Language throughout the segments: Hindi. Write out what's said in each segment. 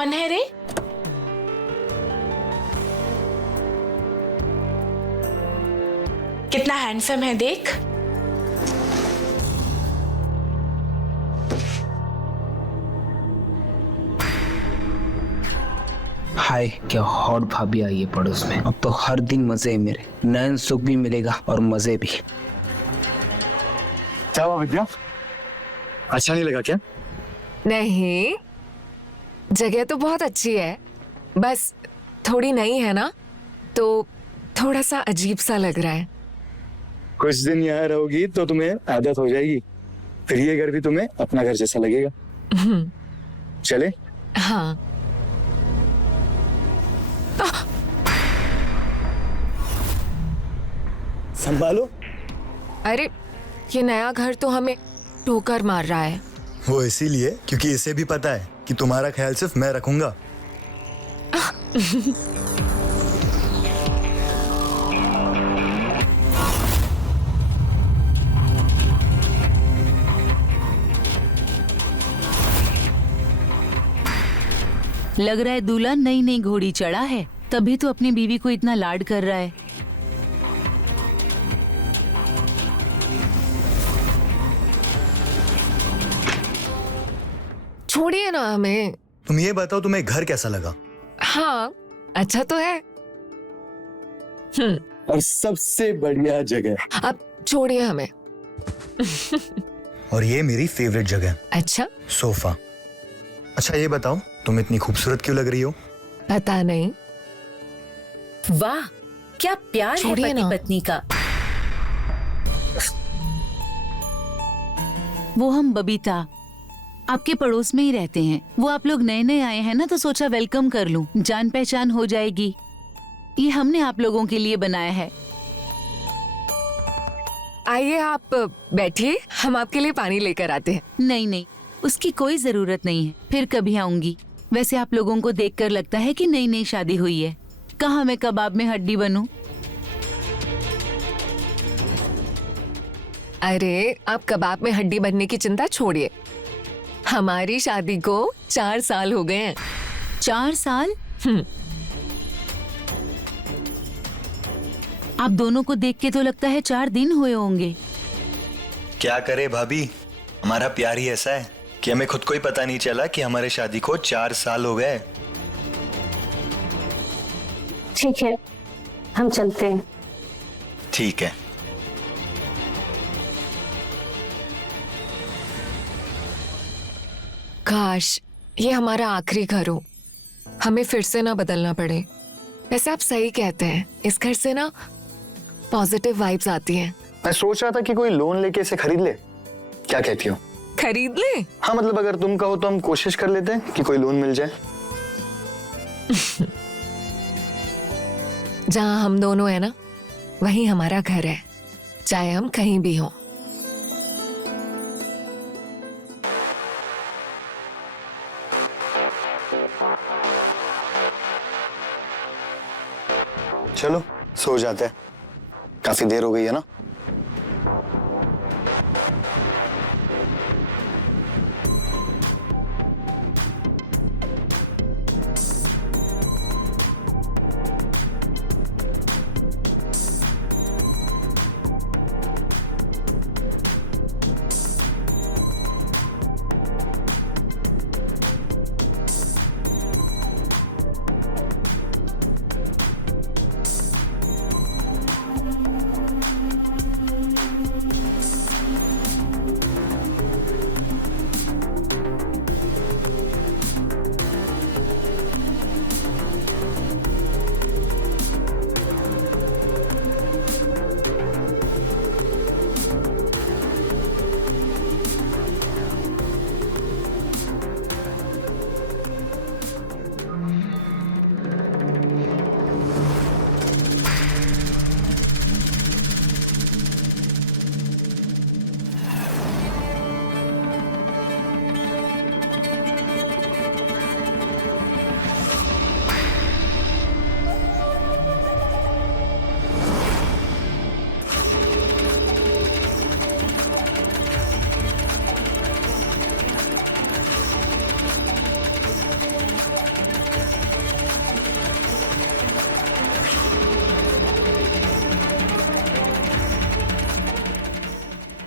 कौन है रे? कितना हैंडसम है देख। हाय, क्या हॉट भाभी आई है पड़ोस में। अब तो हर दिन मजे है मेरे, नयन सुख भी मिलेगा और मजे भी। क्या हुआ विद्या, अच्छा नहीं लगा क्या? नहीं, जगह तो बहुत अच्छी है, बस थोड़ी नई है ना, तो थोड़ा सा अजीब सा लग रहा है। कुछ दिन यहाँ रहोगी तो तुम्हें आदत हो जाएगी, फिर ये घर भी तुम्हें अपना घर जैसा लगेगा। चले? हाँ। संभालो। अरे, ये नया घर तो हमें ठोकर मार रहा है। वो इसीलिए क्योंकि इसे भी पता है कि तुम्हारा ख्याल सिर्फ मैं रखूंगा। लग रहा है दूल्हा नई नई घोड़ी चढ़ा है, तभी तो अपनी बीवी को इतना लाड कर रहा है। छोड़िए ना हमें। तुम ये बताओ तुम्हें घर कैसा लगा? हाँ, अच्छा तो है। और सबसे बढ़िया जगह। अब छोड़िए हमें। और ये मेरी फेवरेट जगह, अच्छा, सोफा। अच्छा ये बताओ, तुम इतनी खूबसूरत क्यों लग रही हो? पता नहीं। वाह, क्या प्यार है छोड़िए पति ना। पत्नी का। वो हम बबीता आपके पड़ोस में ही रहते हैं। वो आप लोग नए नए आए हैं ना, तो सोचा वेलकम कर लूं, जान पहचान हो जाएगी। ये हमने आप लोगों के लिए बनाया है। आइए आप बैठिए, हम आपके लिए पानी लेकर आते हैं। नहीं नहीं, उसकी कोई जरूरत नहीं है, फिर कभी आऊंगी। वैसे आप लोगों को देखकर लगता है कि नई नई शादी हुई है। कहाँ मैं कबाब में हड्डी बनूं? अरे, आप कबाब में हड्डी बनने की चिंता छोड़िए। हमारी शादी को 4 साल हो गए हैं। 4 साल? आप दोनों को देख के तो लगता है 4 दिन हुए होंगे। क्या करे भाभी, हमारा प्यार ही ऐसा है कि हमें खुद को ही पता नहीं चला कि हमारे शादी को 4 साल हो गए। ठीक है, हम चलते हैं। ठीक है। काश ये हमारा आखिरी घर हो, हमें फिर से ना बदलना पड़े। वैसे आप सही कहते हैं, इस घर से ना पॉजिटिव वाइब्स आती हैं। मैं सोच रहा था कि कोई लोन लेके इसे खरीद ले, क्या कहती हो? खरीद ले? हाँ मतलब अगर तुम कहो तो हम कोशिश कर लेते हैं कि कोई लोन मिल जाए। जहाँ हम दोनों है ना, वही हमारा घर है, चाहे हम कहीं भी हों। चलो सो जाते हैं, काफी देर हो गई है ना।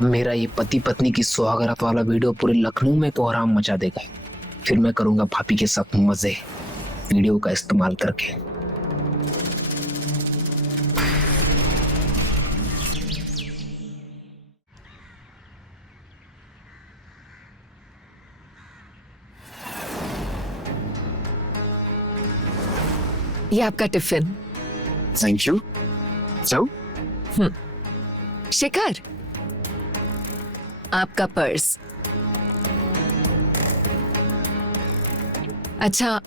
मेरा ये पति पत्नी की सुहागरात वाला वीडियो पूरे लखनऊ में कोहराम मचा देगा। फिर मैं करूंगा भाभी के साथ मजे, वीडियो का इस्तेमाल करके। ये आपका टिफिन। Thank you. जाओ। शिखर, आपका पर्स। अच्छा,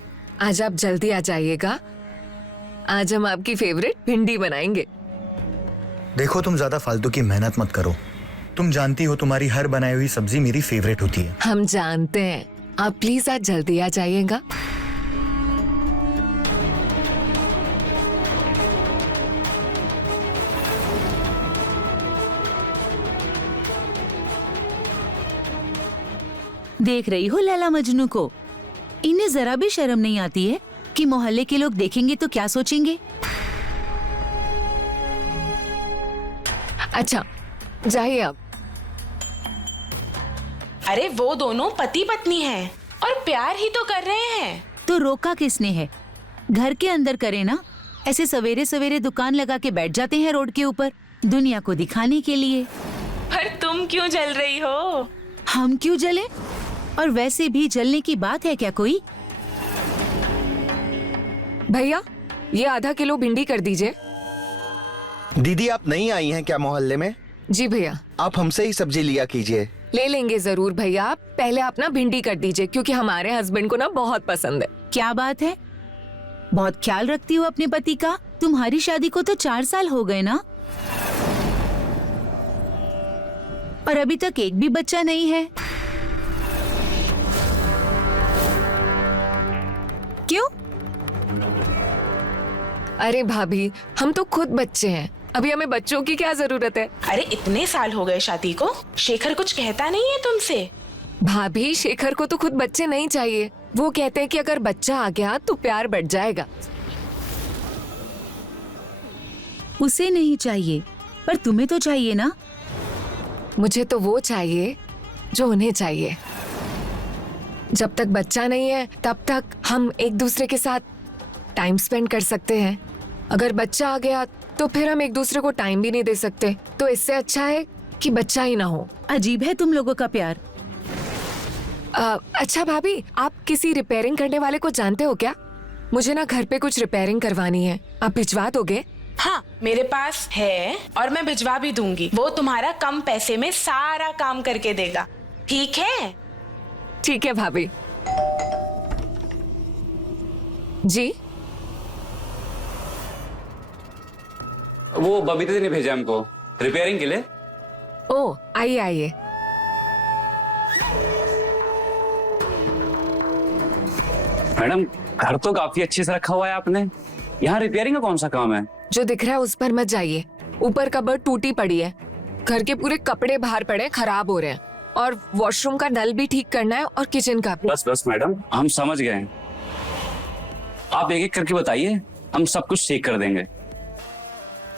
आज आप जल्दी आ जाइएगा। आज हम आपकी फेवरेट भिंडी बनाएंगे। देखो, तुम ज्यादा फालतू की मेहनत मत करो। तुम जानती हो तुम्हारी हर बनाई हुई सब्जी मेरी फेवरेट होती है। हम जानते हैं, आप प्लीज आज जल्दी आ जाइएगा। देख रही हो लैला मजनू को? इन्हें जरा भी शर्म नहीं आती है कि मोहल्ले के लोग देखेंगे तो क्या सोचेंगे। अच्छा, जाइए आप। अरे वो दोनों पति पत्नी हैं और प्यार ही तो कर रहे हैं। तो रोका किसने है? घर के अंदर करे ना। ऐसे सवेरे सवेरे दुकान लगा के बैठ जाते हैं रोड के ऊपर, दुनिया को दिखाने के लिए। पर तुम क्यों जल रही हो? हम क्यों जले? और वैसे भी जलने की बात है क्या कोई? भैया, ये आधा किलो भिंडी कर दीजिए। दीदी, आप नहीं आई हैं क्या मोहल्ले में? जी भैया। आप हमसे ही सब्जी लिया कीजिए। ले लेंगे जरूर भैया। आप पहले आप ना भिंडी कर दीजिए, क्योंकि हमारे हस्बैंड को ना बहुत पसंद है। क्या बात है? बहुत ख्याल रखती हो अपने पति का। तुम्हारी शादी को तो 4 साल हो गए ना, और अभी तक एक भी बच्चा नहीं है। क्यों? अरे भाभी, हम तो खुद बच्चे हैं, अभी हमें बच्चों की क्या जरूरत है? अरे इतने साल हो गए शादी को, शेखर कुछ कहता नहीं है तुमसे? भाभी, शेखर को तो खुद बच्चे नहीं चाहिए। वो कहते हैं कि अगर बच्चा आ गया तो प्यार बढ़ जाएगा। उसे नहीं चाहिए, पर तुम्हें तो चाहिए ना। मुझे तो वो चाहिए जो उन्हें चाहिए। जब तक बच्चा नहीं है तब तक हम एक दूसरे के साथ टाइम स्पेंड कर सकते हैं। अगर बच्चा आ गया तो फिर हम एक दूसरे को टाइम भी नहीं दे सकते। तो इससे अच्छा है कि बच्चा ही ना हो। अजीब है तुम लोगों का प्यार। अच्छा भाभी, आप किसी रिपेयरिंग करने वाले को जानते हो क्या? मुझे ना घर पे कुछ रिपेयरिंग करवानी है, आप भिजवा दोगे? हाँ, मेरे पास है और मैं भिजवा भी दूंगी। वो तुम्हारा कम पैसे में सारा काम करके देगा। ठीक है? ठीक है भाभी जी। वो बबीता जी ने भेजा हमको रिपेयरिंग के लिए। ओ, आइए आइए। मैडम, घर तो काफी अच्छे से रखा हुआ है आपने, यहाँ रिपेयरिंग का कौन सा काम है? जो दिख रहा है उस पर मत जाइए। ऊपर कबर्ड टूटी पड़ी है, घर के पूरे कपड़े बाहर पड़े खराब हो रहे हैं, और वॉशरूम का नल भी ठीक करना है और किचन का भी। बस बस मैडम, हम समझ गए हैं। आप एक एक करके बताइए, हम सब कुछ ठीक कर देंगे।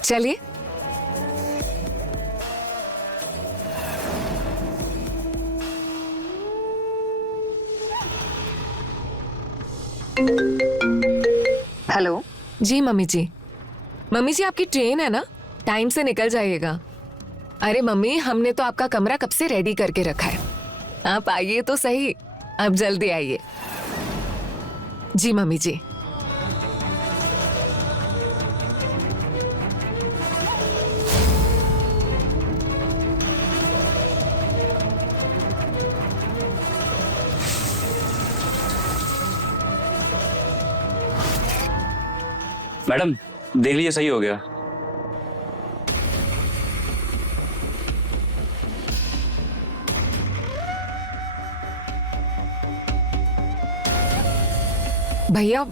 चलिए। हेलो जी मम्मी जी। मम्मी जी, आपकी ट्रेन है ना, टाइम से निकल जाइएगा। अरे मम्मी, हमने तो आपका कमरा कब से रेडी करके रखा है। आप आइए तो सही, अब जल्दी आइए। जी मम्मी जी। मैडम, देख लीजिए, सही हो गया। भैया,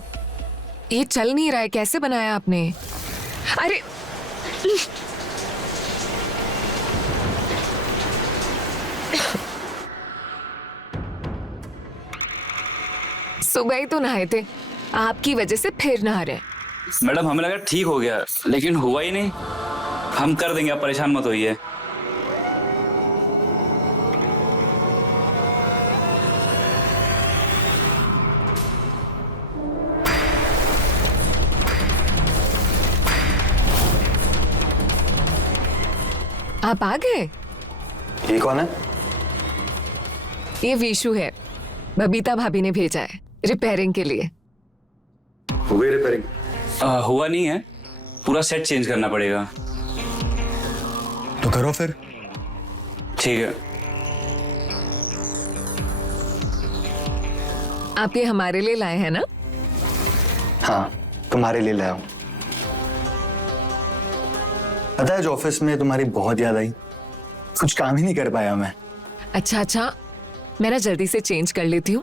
ये चल नहीं रहा है, कैसे बनाया आपने? अरे सुबह ही तो नहाए थे, आपकी वजह से फिर नहा रहे। मैडम, हमें लगा ठीक हो गया, लेकिन हुआ ही नहीं। हम कर देंगे, आप परेशान मत होइए। आप आ गए? ये कौन है? ये विशु है, बबीता भाभी ने भेजा है रिपेयरिंग के लिए। हो गई रिपेयरिंग? हुआ नहीं है, पूरा सेट चेंज करना पड़ेगा। तो करो फिर। ठीक है। आप ये हमारे लिए लाए हैं ना? हाँ, तुम्हारे लिए लाया हूं। पता है, जो ऑफिस में तुम्हारी बहुत याद आई, कुछ काम ही नहीं कर पाया मैं। अच्छा, मैं ना जल्दी से चेंज कर लेती हूँ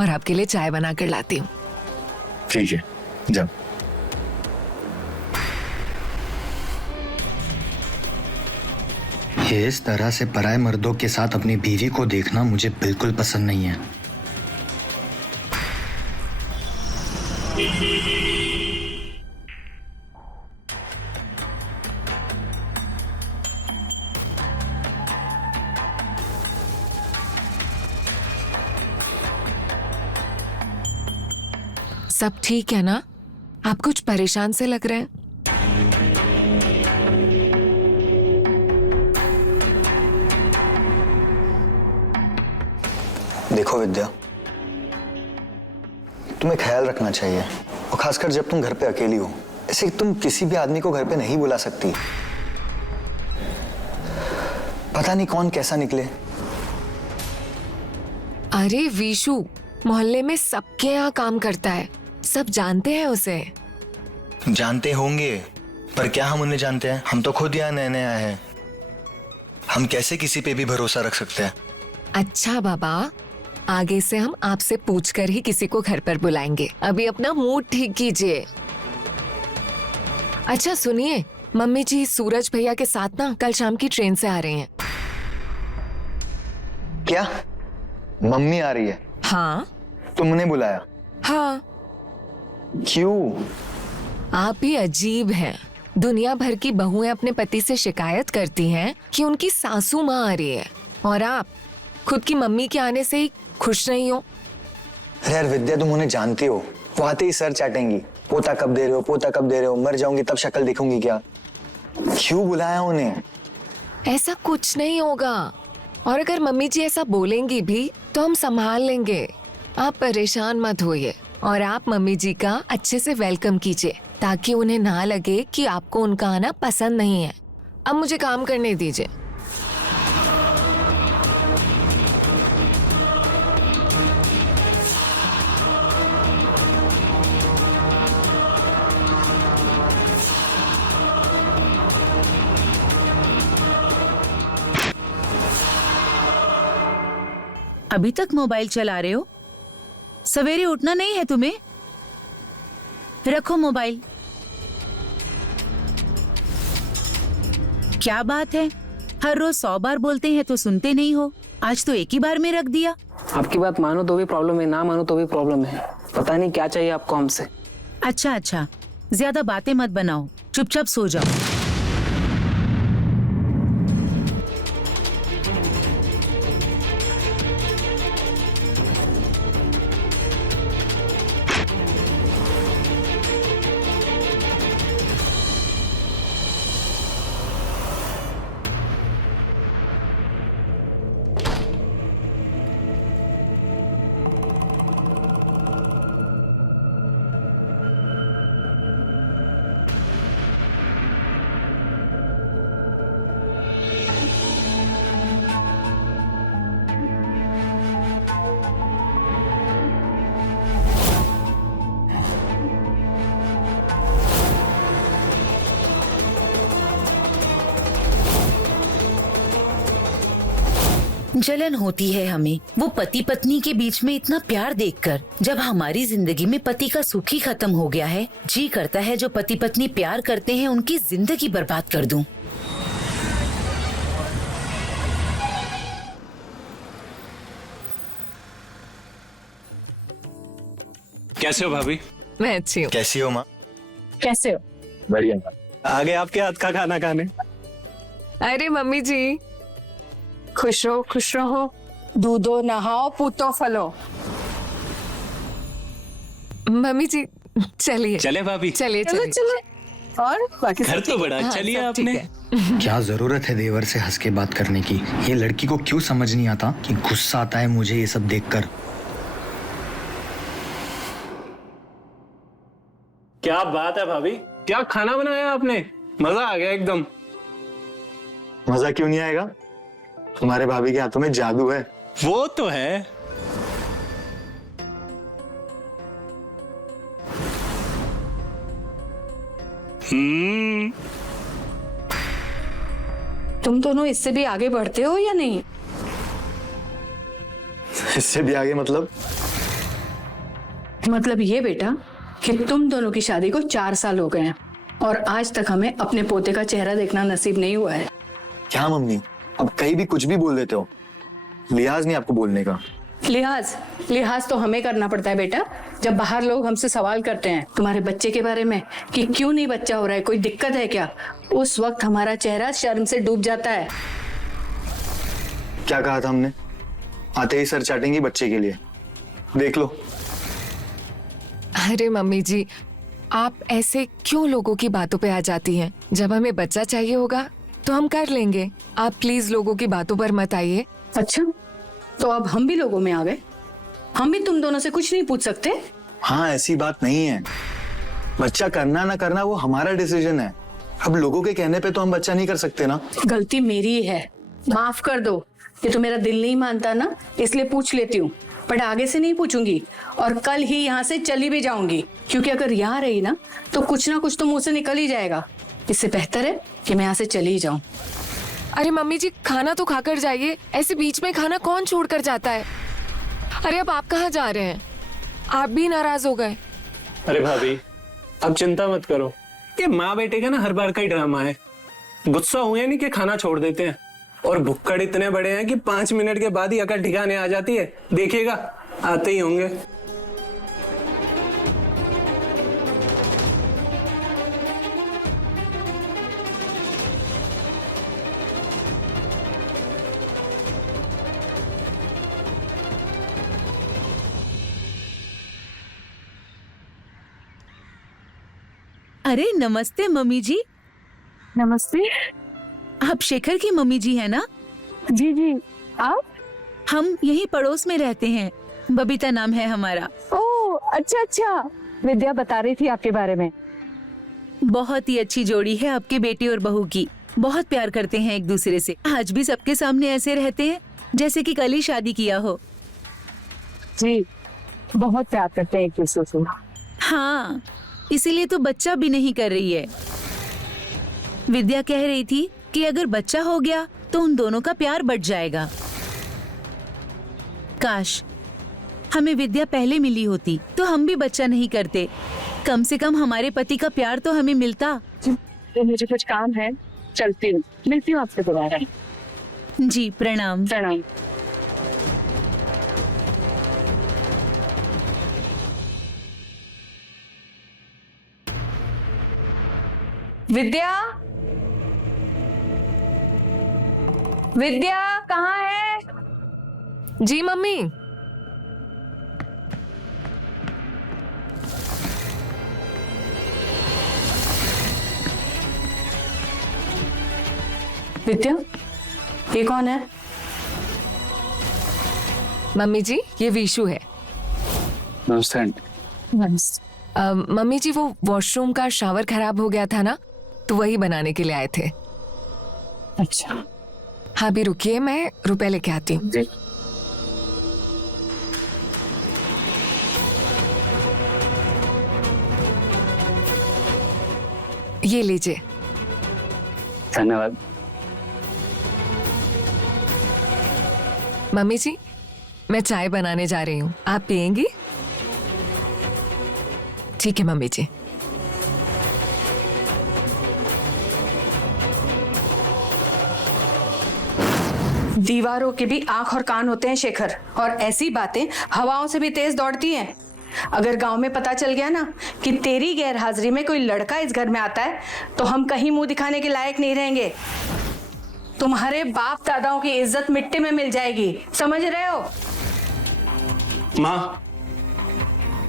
और आपके लिए चाय बना कर लाती हूँ। ठीक है, जाओ। ये इस तरह से पराये मर्दों के साथ अपनी बीवी को देखना मुझे बिल्कुल पसंद नहीं है। सब ठीक है ना? आप कुछ परेशान से लग रहे हैं। देखो विद्या, तुम्हें ख्याल रखना चाहिए, और खासकर जब तुम घर पे अकेली हो। ऐसे तुम किसी भी आदमी को घर पे नहीं बुला सकती। पता नहीं कौन कैसा निकले। अरे विशु मोहल्ले में सबके यहाँ काम करता है, सब जानते हैं उसे। जानते होंगे, पर क्या हम उन्हें जानते हैं? हम तो खुद यहाँ नए नए आए हैं। हम कैसे किसी पे भी भरोसा रख सकते हैं? अच्छा बाबा, आगे से हम आपसे पूछकर ही किसी को घर पर बुलाएंगे। अभी अपना मूड ठीक कीजिए। अच्छा सुनिए, मम्मी जी सूरज भैया के साथ ना कल शाम की ट्रेन से आ रहे हैं। क्या? मम्मी आ रही है? हाँ। तुमने बुलाया? हाँ। क्यों? आप भी अजीब हैं। दुनिया भर की बहुएं अपने पति से शिकायत करती हैं कि उनकी सासू माँ आ रही है, और आप खुद की मम्मी के आने से ही खुश नहीं हो। अरे यार विद्या, तुम उन्हें जानती हो, वो आते ही सर चाटेंगी। पोता कब दे रहे हो, पोता कब दे रहे हो, मर जाऊंगी तब शक्ल दिखूंगी क्या? क्यों बुलाया उन्हें? ऐसा कुछ नहीं होगा, और अगर मम्मी जी ऐसा बोलेंगी भी तो हम संभाल लेंगे। आप परेशान मत होइए, और आप मम्मी जी का अच्छे से वेलकम कीजिए, ताकि उन्हें ना लगे कि आपको उनका आना पसंद नहीं है। अब मुझे काम करने दीजिए। अभी तक मोबाइल चला रहे हो? सवेरे उठना नहीं है तुम्हें? रखो मोबाइल। क्या बात है, हर रोज 100 बार बोलते हैं तो सुनते नहीं हो। आज तो एक ही बार में रख दिया। आपकी बात मानो तो भी प्रॉब्लम है, ना मानो तो भी प्रॉब्लम है। पता नहीं क्या चाहिए आपको हमसे। अच्छा, ज्यादा बातें मत बनाओ, चुपचाप सो जाओ। जलन होती है हमें वो पति पत्नी के बीच में इतना प्यार देखकर। जब हमारी जिंदगी में पति का सुख ही खत्म हो गया है, जी करता है जो पति पत्नी प्यार करते हैं उनकी जिंदगी बर्बाद कर दूं। कैसे हो भाभी? मैं अच्छी हूँ। कैसी हो माँ? कैसे हो? बढ़िया। आ गए आपके हाथ का खाना खाने। अरे मम्मी जी, खुश रहो, दूधो नहाओ, पूतो फलो। मम्मी जी चलिए। चले भाभी? चलिए चलो चलिए। और बाकी घर तो बड़ा अच्छा लिया आपने। क्या जरूरत है देवर से हंस के बात करने की? ये लड़की को क्यों समझ नहीं आता कि गुस्सा आता है मुझे ये सब देखकर। क्या बात है भाभी, क्या खाना बनाया आपने, मजा आ गया एकदम। मजा क्यों नहीं आएगा, तुम्हारे भाभी के हाथों में जादू है। वो तो है। तुम दोनों इससे भी आगे बढ़ते हो या नहीं? इससे भी आगे मतलब ये बेटा कि तुम दोनों की शादी को 4 साल हो गए हैं और आज तक हमें अपने पोते का चेहरा देखना नसीब नहीं हुआ है। क्या मम्मी, अब कहीं भी कुछ भी बोल देते हो, लिहाज नहीं आपको बोलने का। लिहाज तो हमें करना पड़ता है बेटा, जब बाहर लोग हमसे सवाल करते हैं तुम्हारे बच्चे के बारे में कि क्यों नहीं बच्चा हो रहा है, कोई दिक्कत है क्या, उस वक्त हमारा चेहरा शर्म से डूब जाता है। क्या कहा था हमने, आते ही सर चाटेंगी बच्चे के लिए, देख लो। अरे मम्मी जी, आप ऐसे क्यों लोगों की बातों पे आ जाती हैं? जब हमें बच्चा चाहिए होगा तो हम कर लेंगे, आप प्लीज लोगों की बातों पर मत आइए। अच्छा, तो अब हम भी लोगों में आ गए, हम भी तुम दोनों से कुछ नहीं पूछ सकते? हाँ, ऐसी बात नहीं है, बच्चा करना ना करना वो हमारा डिसीजन है। अब लोगों के कहने पे तो हम बच्चा नहीं कर सकते ना। गलती मेरी ही है, माफ कर दो। ये तो मेरा दिल नहीं मानता ना, इसलिए पूछ लेती हूँ, बट आगे से नहीं पूछूंगी और कल ही यहाँ से चली भी जाऊंगी, क्योंकि अगर यहाँ रही ना कुछ तो मुंह से निकल ही जाएगा। इससे बेहतर है कि मैं यहाँ से चली ही जाऊं। अरे मम्मी जी, खाना तो खाकर जाइए, ऐसे बीच में खाना कौन छोड़कर जाता है? अरे अब आप कहाँ जा रहे हैं? आप भी नाराज हो गए। अरे भाभी, अब चिंता मत करो, ये माँ बेटे का ना हर बार का ही ड्रामा है। गुस्सा हुए नहीं कि खाना छोड़ देते हैं, और भुक्कड़ इतने बड़े हैं कि 5 मिनट के बाद ही अकल ठिकाने आ जाती है। देखिएगा, आते ही होंगे। अरे नमस्ते मम्मी जी। नमस्ते। आप शेखर की मम्मी जी है ना? जी जी, आप? हम यही पड़ोस में रहते हैं, बबीता नाम है हमारा। ओह अच्छा, विद्या बता रही थी आपके बारे में। बहुत ही अच्छी जोड़ी है आपके बेटे और बहू की, बहुत प्यार करते हैं एक दूसरे से। आज भी सबके सामने ऐसे रहते हैं जैसे कि कल ही शादी किया हो। जी, बहुत प्यार करते हैं एक दूसरे से। हाँ, इसीलिए तो बच्चा भी नहीं कर रही है। विद्या कह रही थी कि अगर बच्चा हो गया तो उन दोनों का प्यार बढ़ जाएगा। काश हमें विद्या पहले मिली होती तो हम भी बच्चा नहीं करते, कम से कम हमारे पति का प्यार तो हमें मिलता। तो मुझे कुछ काम है, चलती हूँ, मिलती हूँ आपसे दोबारा। जी प्रणाम। प्रणाम। विद्या कहाँ है? जी मम्मी। विद्या, ये कौन है? मम्मी जी, ये विशु है। नमस्ते। मम्मी जी, वो वॉशरूम का शावर खराब हो गया था ना, तो वही बनाने के लिए आए थे। अच्छा, हाँ भी रुकिए, मैं रुपए लेके आती हूँ। ये लीजिए। धन्यवाद। मम्मी जी, मैं चाय बनाने जा रही हूँ, आप पियेंगी? ठीक है मम्मी जी। दीवारों के भी आंख और कान होते हैं शेखर, और ऐसी बातें हवाओं से भी तेज दौड़ती हैं। अगर गांव में पता चल गया ना कि तेरी गैर हाजिरी में कोई लड़का इस घर में आता है तो हम कहीं मुंह दिखाने के लायक नहीं रहेंगे। तुम्हारे बाप दादाओं की इज्जत मिट्टी में मिल जाएगी, समझ रहे हो? माँ,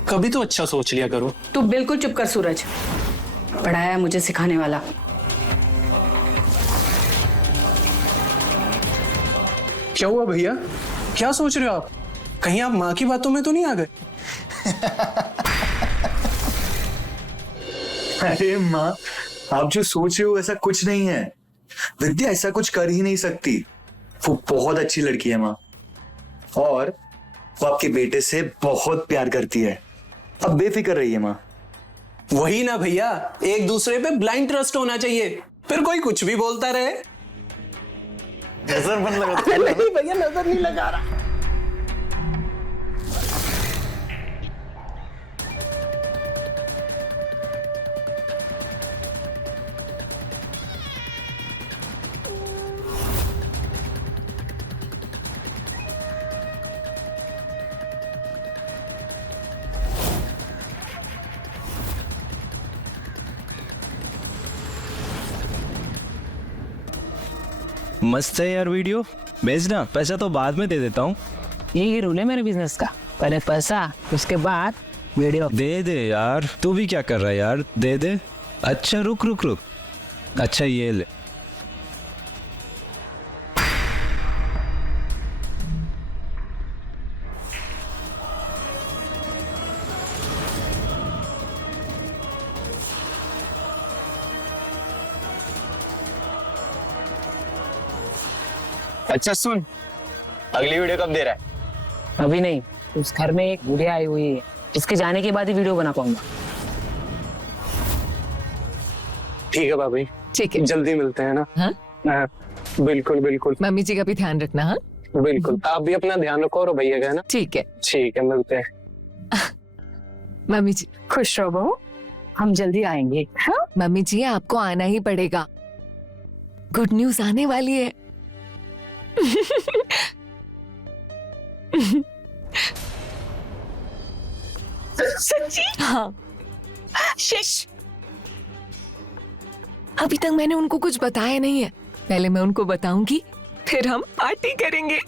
कभी तो अच्छा सोच लिया करो। तू बिल्कुल चुप कर सूरज। पढ़ाया मुझे सिखाने वाला। क्या हुआ भैया, क्या सोच रहे हो आप? कहीं आप माँ की बातों में तो नहीं आ गए? अरे माँ, आप जो सोच रहे हो ऐसा कुछ नहीं है। विद्या ऐसा कुछ कर ही नहीं सकती। वो बहुत अच्छी लड़की है माँ, और वो आपके बेटे से बहुत प्यार करती है। अब बेफिक्र रहिए माँ। वही ना भैया, एक दूसरे पे ब्लाइंड ट्रस्ट होना चाहिए, फिर कोई कुछ भी बोलता रहे। नजर बंद लगा। नहीं भैया, नजर नहीं लगा रहा। मस्त है यार वीडियो, भेजना। पैसा तो बाद में दे देता हूँ। यही रूल है मेरे बिजनेस का, पहले पैसा उसके बाद वीडियो। दे दे यार, तू भी क्या कर रहा है यार, दे दे। अच्छा रुक रुक रुक, अच्छा ये ले। अच्छा सुन, अगली वीडियो कब दे रहा है? अभी नहीं, उस घर में एक बुढ़िया आई हुई है, इसके जाने के बाद ही वीडियो बना पाऊंगा। ठीक है भाभी, ठीक है, जल्दी मिलते हैं ना। हाँ? बिल्कुल बिल्कुल। मम्मी जी का भी ध्यान रखना। हाँ बिल्कुल, आप भी अपना ध्यान रखो और भैया का है ना। ठीक है। ठीक है, मिलते हैं। मम्मी जी खुश रहो बहू, हम जल्दी आएंगे। हाँ? मम्मी जी आपको आना ही पड़ेगा, गुड न्यूज आने वाली है। सच्ची? हाँ, शिश, अभी तक मैंने उनको कुछ बताया नहीं है, पहले मैं उनको बताऊंगी, फिर हम पार्टी करेंगे।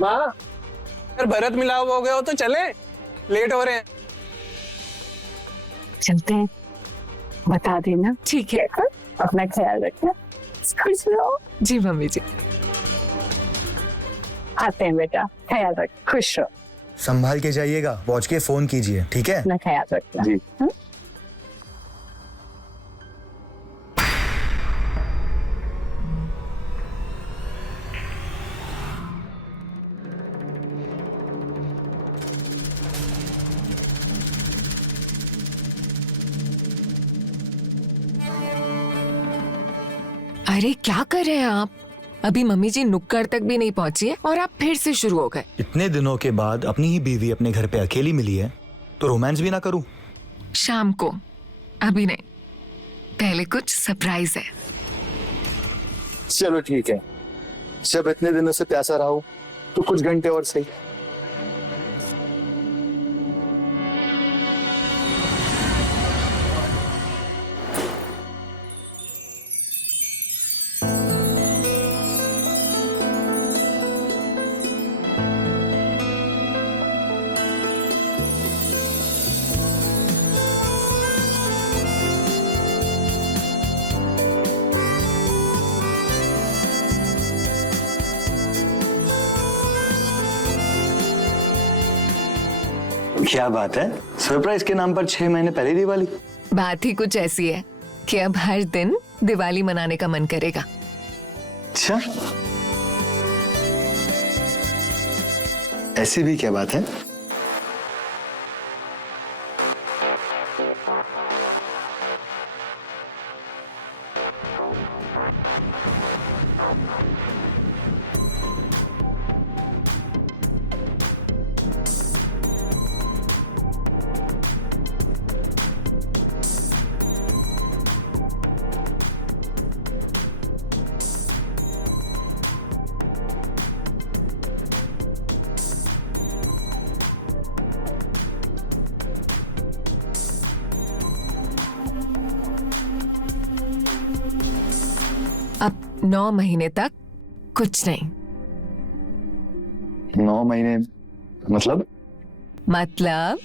माँ, अगर भरत मिलाप हो गया हो तो चले, लेट हो रहे हैं। चलते हैं, बता देना। ठीक है, अपना ख्याल रखना, खुश रहो। जी मम्मी जी। आते हैं बेटा, ख्याल रख, खुश रहो। संभाल के जाइएगा, पहुंच के फोन कीजिए, ठीक है? अपना ख्याल रखना जी। अरे क्या कर रहे हैं आप? अभी मम्मी जी नुक्कड़ तक भी नहीं पहुंची है और आप फिर से शुरू हो गए। इतने दिनों के बाद अपनी ही बीवी अपने घर पे अकेली मिली है, तो रोमांस भी ना करूं? शाम को, अभी नहीं, पहले कुछ सरप्राइज है। चलो ठीक है, जब इतने दिनों से प्यासा रहा हूं तो कुछ घंटे और सही। क्या बात है, सरप्राइज के नाम पर 6 महीने पहले दिवाली। बात ही कुछ ऐसी है कि अब हर दिन दिवाली मनाने का मन करेगा। अच्छा, ऐसी भी क्या बात है? अब 9 महीने तक कुछ नहीं। 9 महीने मतलब? मतलब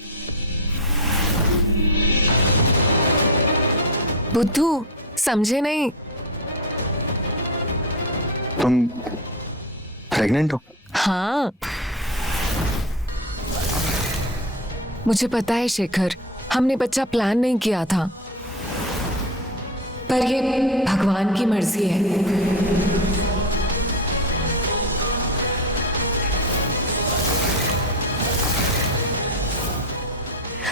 बुद्धू समझे नहीं। तुम प्रेग्नेंट हो? हाँ, मुझे पता है शेखर, हमने बच्चा प्लान नहीं किया था, पर ये भगवान की मर्जी है।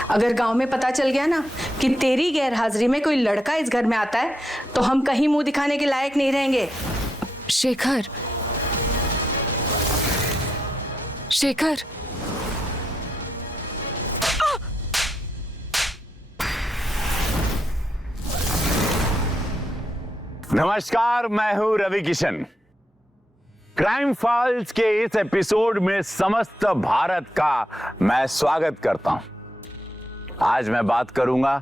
अगर गांव में पता चल गया ना कि तेरी गैर हाजिरी में कोई लड़का इस घर में आता है तो हम कहीं मुंह दिखाने के लायक नहीं रहेंगे। शेखर, शेखर, नमस्कार, मैं हूं रवि किशन। क्राइम फाइल्स के इस एपिसोड में समस्त भारत का मैं स्वागत करता हूं। आज मैं बात करूंगा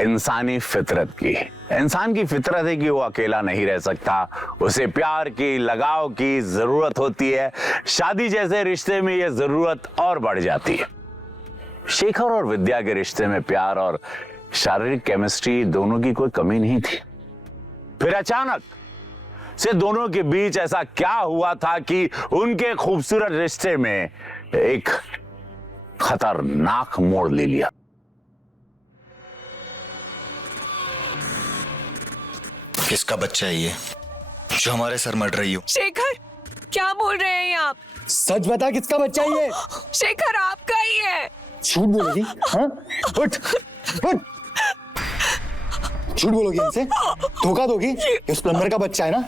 इंसानी फितरत की। इंसान की फितरत है कि वो अकेला नहीं रह सकता, उसे प्यार की, लगाव की जरूरत होती है। शादी जैसे रिश्ते में यह जरूरत और बढ़ जाती है। शेखर और विद्या के रिश्ते में प्यार और शारीरिक केमिस्ट्री दोनों की कोई कमी नहीं थी। फिर अचानक से दोनों के बीच ऐसा क्या हुआ था कि उनके खूबसूरत रिश्ते में एक खतरनाक मोड़ ले लिया। किसका बच्चा है ये जो हमारे सर मर रही हो? शेखर, क्या बोल रहे हैं आप? सच बता, किसका बच्चा है ये? शेखर, आपका ही है। झूठ बोलोगी? हाँ? उठ, उठ। झूठ बोलोगी हमसे? धोखा दोगी? इस प्लम्बर का बच्चा है ना,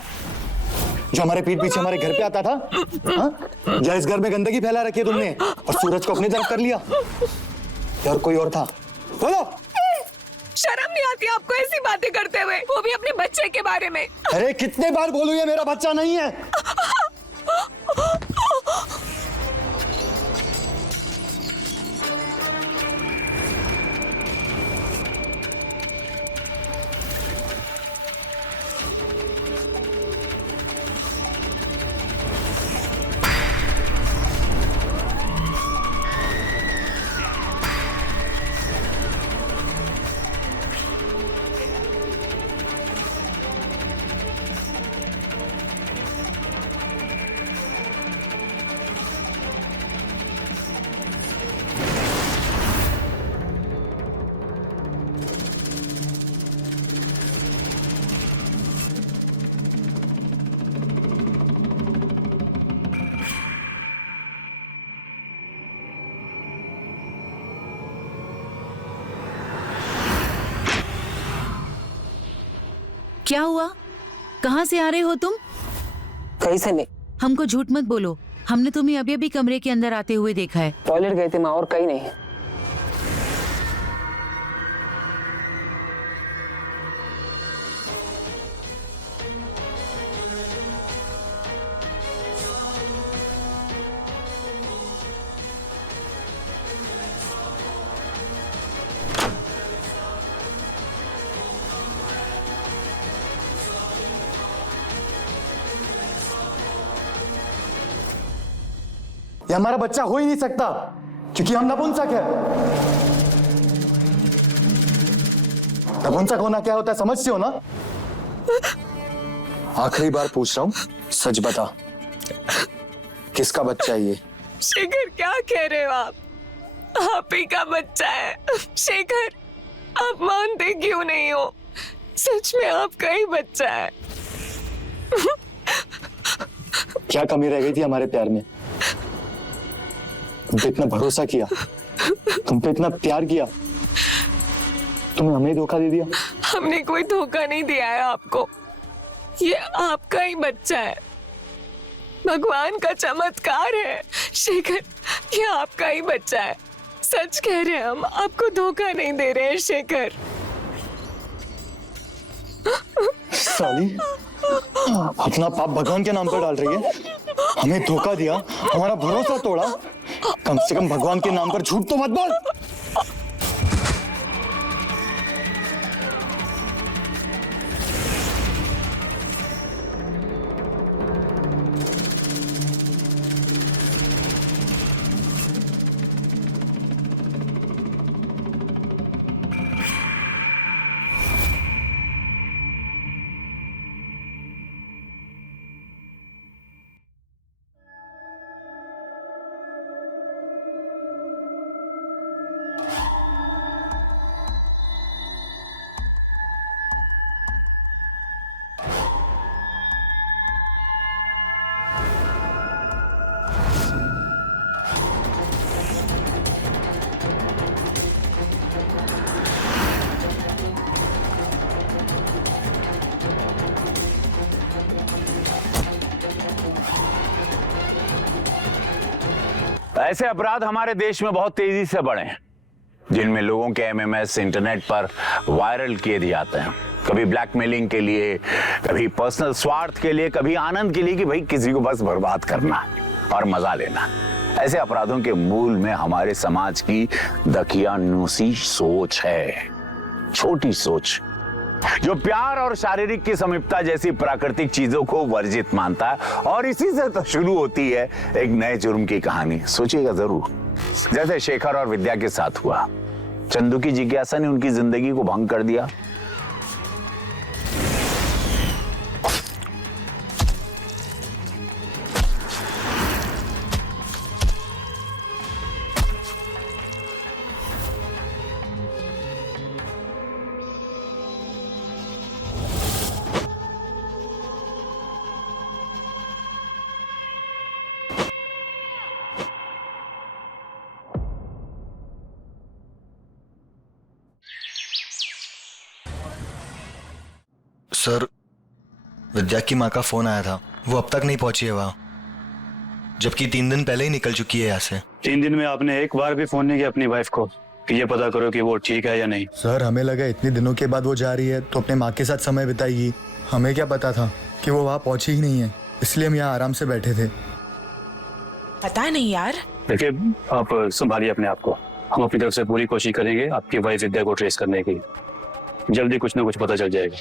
जो हमारे पीठ पीछे हमारे घर पे आता था? हाँ? या इस घर में गंदगी फैला रखी है तुमने और सूरज को अपनी तरफ कर लिया? और कोई और था? बोलो। शर्म नहीं आती आपको ऐसी बातें करते हुए, वो भी अपने बच्चे के बारे में? अरे कितने बार बोलूं, ये मेरा बच्चा नहीं है। क्या हुआ? कहाँ से आ रहे हो तुम? कहीं से नहीं। हमको झूठ मत बोलो, हमने तुम्हें अभी अभी कमरे के अंदर आते हुए देखा है। टॉयलेट गए थे माँ, और कहीं नहीं। ये हमारा बच्चा हो ही नहीं सकता क्योंकि हम नपुंसक है। नपुंसक होना क्या होता है समझते हो ना? आखिरी बार पूछ रहा हूं, सच बता, किसका बच्चा है ये? शेखर, क्या कह रहे हो आप ही का बच्चा है। शेखर, आप मानते क्यों नहीं हो? सच में आपका ही बच्चा है। क्या कमी रह गई थी हमारे प्यार में? तुम पे इतना भरोसा किया, तुम पे इतना प्यार किया, तुमने हमें धोखा दे दिया। हमने कोई धोखा नहीं दिया है आपको, ये आपका ही बच्चा है। भगवान का चमत्कार है शेखर, ये आपका ही बच्चा है। सच कह रहे हैं हम, आपको धोखा नहीं दे रहे हैं शेखर। साली, अपना पाप भगवान के नाम पर डाल रही है। हमें धोखा दिया, हमारा भरोसा तोड़ा, कम से कम भगवान के नाम पर झूठ तो मत बोल। ऐसे अपराध हमारे देश में बहुत तेजी से बढ़े हैं, जिनमें लोगों के एमएमएस इंटरनेट पर वायरल किए जाते हैं। कभी ब्लैकमेलिंग के लिए, कभी पर्सनल स्वार्थ के लिए, कभी आनंद के लिए कि भाई किसी को बस बर्बाद करना और मजा लेना। ऐसे अपराधों के मूल में हमारे समाज की दकियानूसी सोच है, छोटी सोच, जो प्यार और शारीरिक की समीपता जैसी प्राकृतिक चीजों को वर्जित मानता है। और इसी से तो शुरू होती है एक नए जुर्म की कहानी। सोचिएगा जरूर, जैसे शेखर और विद्या के साथ हुआ। चंदू की जिज्ञासा ने उनकी जिंदगी को भंग कर दिया। सर, विद्या की माँ का फोन आया था, वो अब तक नहीं पहुंची है वहाँ, जबकि 3 दिन पहले ही निकल चुकी है यहाँ से। 3 दिन में आपने एक बार भी फोन नहीं किया अपनी वाइफ को कि ये पता करो कि वो ठीक है या नहीं? सर, हमें लगा इतने दिनों के बाद वो जा रही है तो अपने माँ के साथ समय बिताएगी। हमें क्या पता था कि वो वहाँ पहुंची ही नहीं है, इसलिए हम यहाँ आराम से बैठे थे। पता नहीं यार। देखिए, आप संभालिए अपने आप को। हम अपनी तरफ से पूरी कोशिश करेंगे आपकी वाइफ विद्या को ट्रेस करने की। जल्दी कुछ ना कुछ पता चल जाएगा।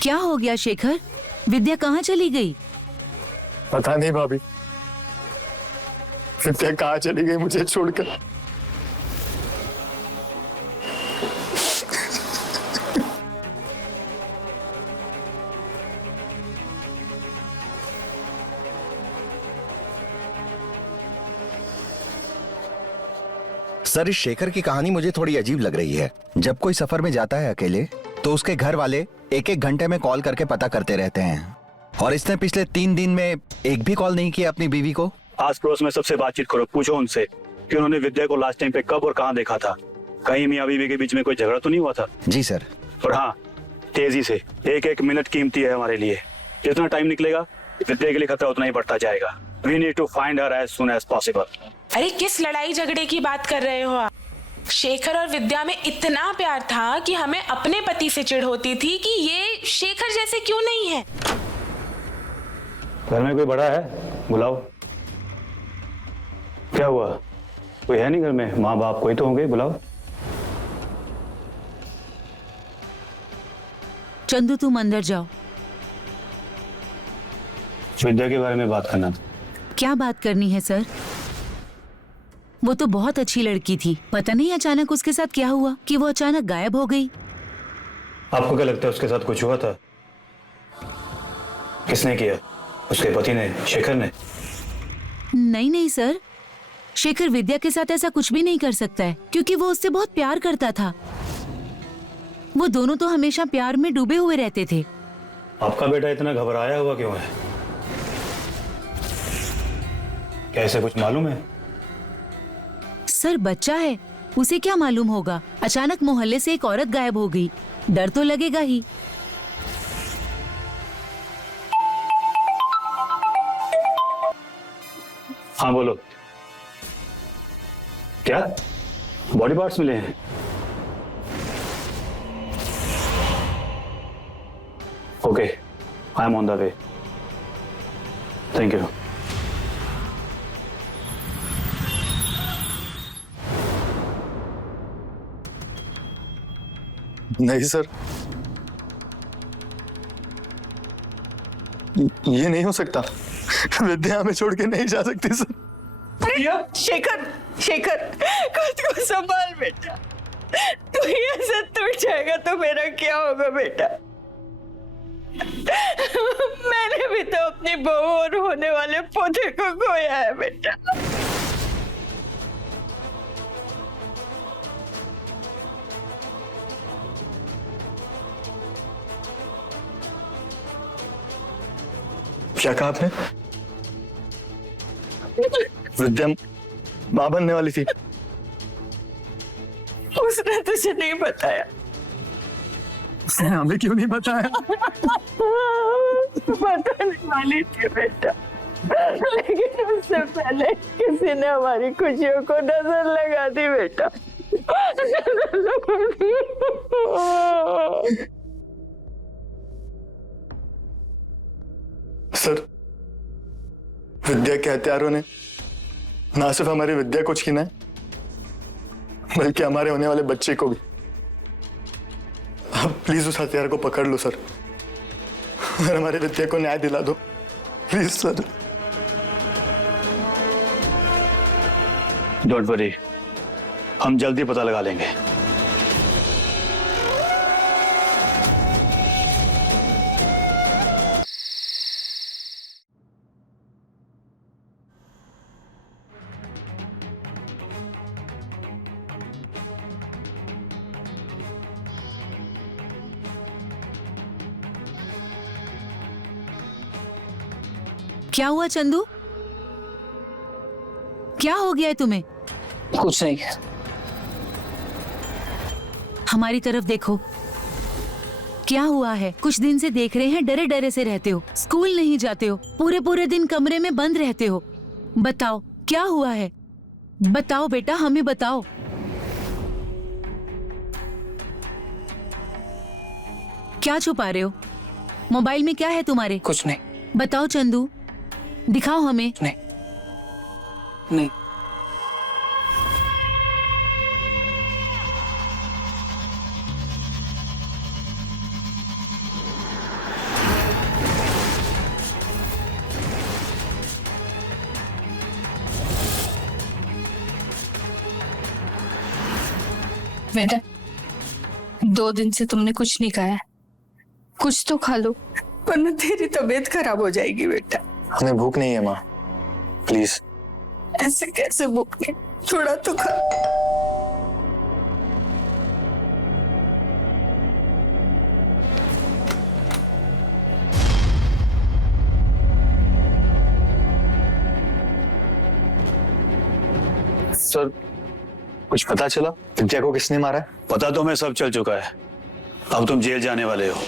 क्या हो गया शेखर? विद्या कहाँ चली गई? पता नहीं भाभी, विद्या कहाँ चली गई मुझे छोड़कर। सर, इस शेखर की कहानी मुझे थोड़ी अजीब लग रही है। जब कोई सफर में जाता है अकेले तो उसके घर वाले 1-1 घंटे में कॉल करके पता करते रहते हैं, और इसने पिछले 3 दिन में एक भी कॉल नहीं किया अपनी बीवी को। आस पड़ोस में सबसे बातचीत करो, पूछो उनसे कि उन्होंने विद्या को लास्ट टाइम पे कब और कहाँ देखा था। कहीं मियां बीवी के बीच में कोई झगड़ा तो नहीं हुआ था? जी सर। और हाँ, तेजी से, 1-1 मिनट कीमती है हमारे लिए। जितना टाइम निकलेगा विद्या के लिए खतरा उतना ही बढ़ता जाएगा। We need to find her as soon as possible. अरे किस लड़ाई झगड़े की बात कर रहे हो आप? शेखर और विद्या में इतना प्यार था कि हमें अपने पति से चिढ़ होती थी कि ये शेखर जैसे क्यों नहीं है। घर में कोई बड़ा है? बुलाओ। क्या हुआ? कोई है नहीं घर में? माँ बाप कोई तो होंगे, बुलाओ। चंदू, तुम अंदर जाओ। विद्या के बारे में बात करना था। क्या बात करनी है सर? वो तो बहुत अच्छी लड़की थी। पता नहीं अचानक उसके साथ क्या हुआ कि वो अचानक गायब हो गई। आपको क्या लगता है उसके साथ कुछ हुआ था? किसने किया? उसके पति ने, शेखर ने? नहीं नहीं सर, शेखर विद्या के साथ ऐसा कुछ भी नहीं कर सकता है, क्योंकि वो उससे बहुत प्यार करता था। वो दोनों तो हमेशा प्यार में डूबे हुए रहते थे। आपका बेटा इतना घबराया हुआ क्यों है? क्या ऐसे कुछ मालूम है? सर, बच्चा है, उसे क्या मालूम होगा? अचानक मोहल्ले से एक औरत गायब हो गई, डर तो लगेगा ही। हाँ बोलो। क्या बॉडी पार्ट्स मिले हैं? Okay, I am on the way. Thank you. नहीं सर, ये नहीं हो सकता। विद्या हमें छोड़ के नहीं जा सकती सर। शेखर, शेखर, खुद को संभाल बेटा। तू ही ऐसे टूट जाएगा तो मेरा क्या होगा बेटा? मैंने भी तो अपनी बहू और होने वाले पोते को खोया है बेटा। क्या कहा आपने? विद्या मां बनने वाली थी। उसने तुझे मुझे नहीं बताया? हमें क्यों नहीं बताया? बताने वाली थी बेटा, लेकिन उससे पहले किसी ने हमारी खुशियों को नजर लगा दी बेटा। सर, विद्या के हत्यारों ने ना सिर्फ हमारी विद्या को छीना है, बल्कि हमारे होने वाले बच्चे को भी। आप प्लीज उस हथियार को पकड़ लो सर, और हमारी विद्या को न्याय दिला दो, प्लीज सर। डोंट वरी, हम जल्दी पता लगा लेंगे। क्या हुआ चंदू? क्या हो गया है तुम्हें? कुछ नहीं। हमारी तरफ देखो, क्या हुआ है? कुछ दिन से देख रहे हैं डरे डरे से रहते हो, स्कूल नहीं जाते हो, पूरे पूरे दिन कमरे में बंद रहते हो। बताओ क्या हुआ है? बताओ बेटा, हमें बताओ। क्या छुपा रहे हो? मोबाइल में क्या है तुम्हारे? कुछ नहीं। बताओ चंदू, दिखाओ हमें। नहीं नहीं। बेटा, 2 दिन से तुमने कुछ नहीं खाया, कुछ तो खा लो, वरना तेरी तबीयत खराब हो जाएगी बेटा। हमें भूख नहीं है माँ, प्लीज। ऐसे कैसे भूख नहीं? थोड़ा तो खा। सर, कुछ पता चला विद्या को किसने मारा है? पता तो हमें सब चल चुका है। अब तुम जेल जाने वाले हो।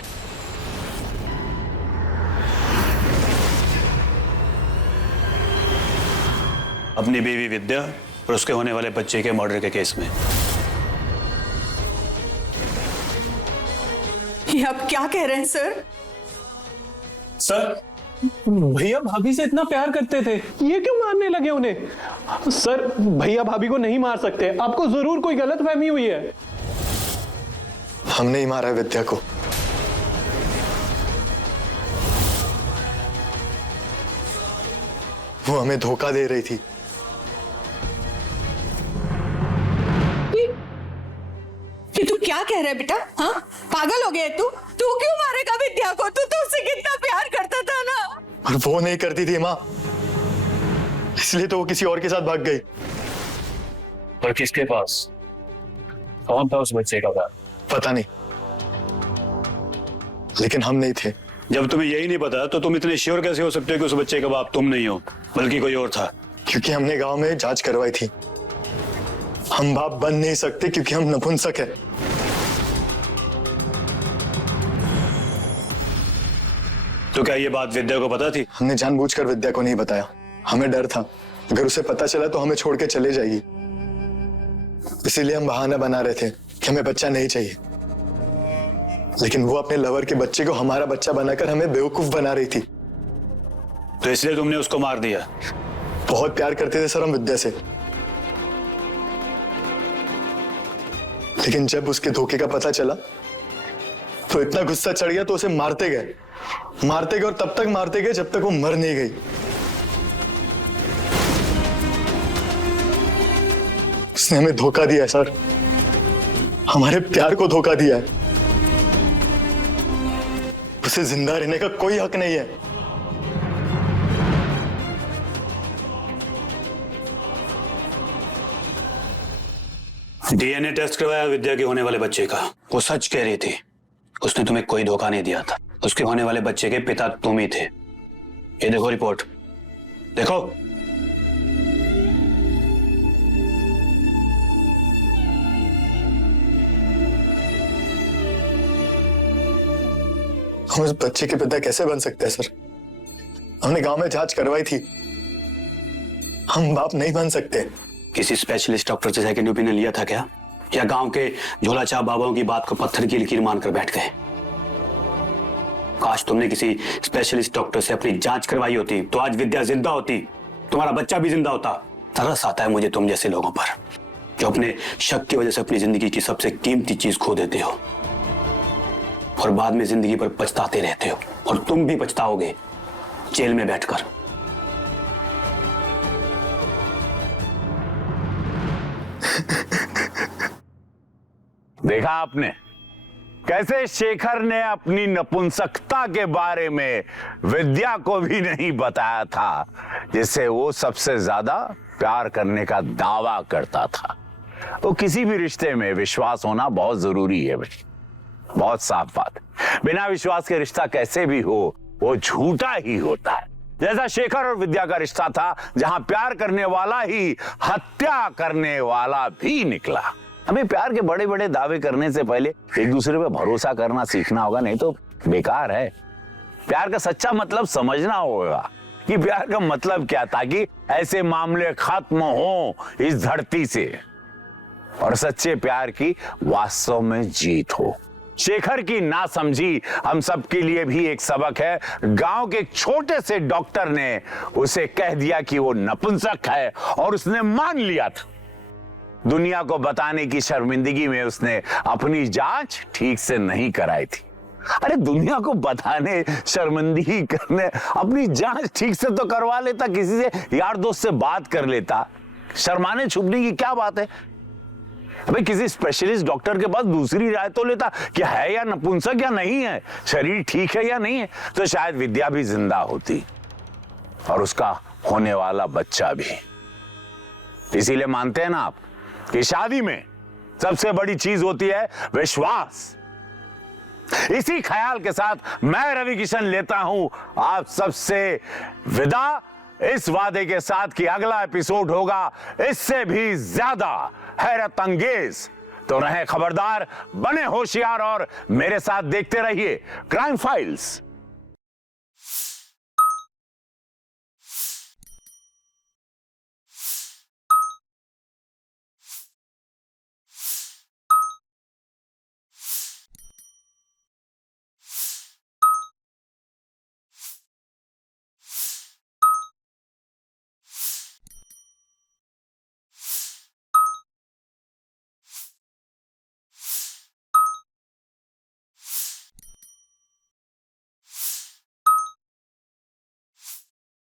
अपनी बीवी विद्या और उसके होने वाले बच्चे के मर्डर के केस में। ये आप क्या कह रहे हैं सर? सर, भैया भाभी से इतना प्यार करते थे, ये क्यों मारने लगे उन्हें? सर, भैया भाभी को नहीं मार सकते, आपको जरूर कोई गलतफहमी हुई है। हमने ही मारा है विद्या को। वो हमें धोखा दे रही थी। ये तू क्या कह रहा है बेटा? हाँ, पागल हो गया तू? तू क्यों मारेगा विद्या को? तू तो उससे कितना प्यार करता था ना। और वो नहीं करती थी माँ, इसलिए तो वो किसी और के साथ भाग गई। और किसके पास? कौन था उस बच्चे का बाप? पता नहीं, लेकिन हम नहीं थे। जब तुम्हें यही नहीं पता तो तुम इतने श्योर कैसे हो सकते हो कि उस बच्चे का बाप तुम नहीं हो, बल्कि कोई और था? क्योंकि हमने गांव में जांच करवाई थी। हम बाप बन नहीं सकते क्योंकि हम नपुंसक हैं। तो क्या ये बात विद्या को पता थी? हमने जानबूझकर विद्या को नहीं बताया, हमें डर था अगर उसे पता चला तो हमें छोड़ के चले जाएगी। इसीलिए हम बहाना बना रहे थे कि हमें बच्चा नहीं चाहिए, लेकिन वो अपने लवर के बच्चे को हमारा बच्चा बनाकर हमें बेवकूफ बना रही थी। तो इसलिए तुमने उसको मार दिया? बहुत प्यार करते थे सर हम विद्या से, लेकिन जब उसके धोखे का पता चला तो इतना गुस्सा चढ़ गया तो उसे मारते गए और तब तक मारते गए जब तक वो मर नहीं गई। उसने हमें धोखा दिया है सर, हमारे प्यार को धोखा दिया है। उसे जिंदा रहने का कोई हक नहीं है। डीएनए टेस्ट करवाया विद्या के होने वाले बच्चे का, वो सच कह रही थी। उसने तुम्हें कोई धोखा नहीं दिया था। उसके होने वाले बच्चे के पिता तुम ही थे। ये देखो रिपोर्ट, देखो। हम उस बच्चे के पिता कैसे बन सकते हैं सर? हमने गांव में जांच करवाई थी, हम बाप नहीं बन सकते। किसी स्पेशलिस्ट डॉक्टर से सेकंड ओपिनियन लिया था क्या, या गांव के झोला छाप बाबाओं की बात को पत्थर की लकीर मानकर बैठ गए? काश तुमने किसी स्पेशलिस्ट डॉक्टर से अपनी जांच करवाई होती तो आज विद्या जिंदा होती, तुम्हारा बच्चा भी जिंदा होता। तरस आता है मुझे तुम जैसे लोगों पर जो अपने शक की वजह से अपनी जिंदगी की सबसे कीमती चीज खो देते हो और बाद में जिंदगी पर पछताते रहते हो। और तुम भी पछताओगे जेल में बैठकर। देखा आपने कैसे शेखर ने अपनी नपुंसकता के बारे में विद्या को भी नहीं बताया था, जिससे वो सबसे ज्यादा प्यार करने का दावा करता था। तो किसी भी रिश्ते में विश्वास होना बहुत जरूरी है भाई, बहुत साफ बात। बिना विश्वास के रिश्ता कैसे भी हो वो झूठा ही होता है। जैसा शेखर और विद्या का रिश्ता था, जहां प्यार करने वाला ही हत्या करने वाला भी निकला। हमें प्यार के बड़े बड़े दावे करने से पहले एक दूसरे पे भरोसा करना सीखना होगा, नहीं तो बेकार है। प्यार का सच्चा मतलब समझना होगा कि प्यार का मतलब क्या, ताकि ऐसे मामले खत्म हो इस धरती से और सच्चे प्यार की वास्तव में जीत हो। शेखर की नासमझी हम सब के लिए भी एक सबक है। गांव के एक छोटे से डॉक्टर ने उसे कह दिया कि वो नपुंसक है और उसने मान लिया था। दुनिया को बताने की शर्मिंदगी में उसने अपनी जांच ठीक से नहीं कराई थी। अरे दुनिया को बताने, शर्मिंदगी करने, अपनी जांच ठीक से तो करवा लेता, किसी से यार दोस्त से बात कर लेता। शर्माने छुपने की क्या बात है? अबे किसी स्पेशलिस्ट डॉक्टर के पास दूसरी राय तो लेता कि है या नपुंसक या नहीं है, शरीर ठीक है या नहीं है, तो शायद विद्या भी जिंदा होती और उसका होने वाला बच्चा भी। इसीलिए मानते हैं ना आप कि शादी में सबसे बड़ी चीज होती है विश्वास। इसी ख्याल के साथ मैं रवि किशन लेता हूं आप सबसे विदा, इस वादे के साथ कि अगला एपिसोड होगा इससे भी ज्यादा हैरत अंगेज। तो रहें खबरदार, बने होशियार और मेरे साथ देखते रहिए क्राइम फाइल्स।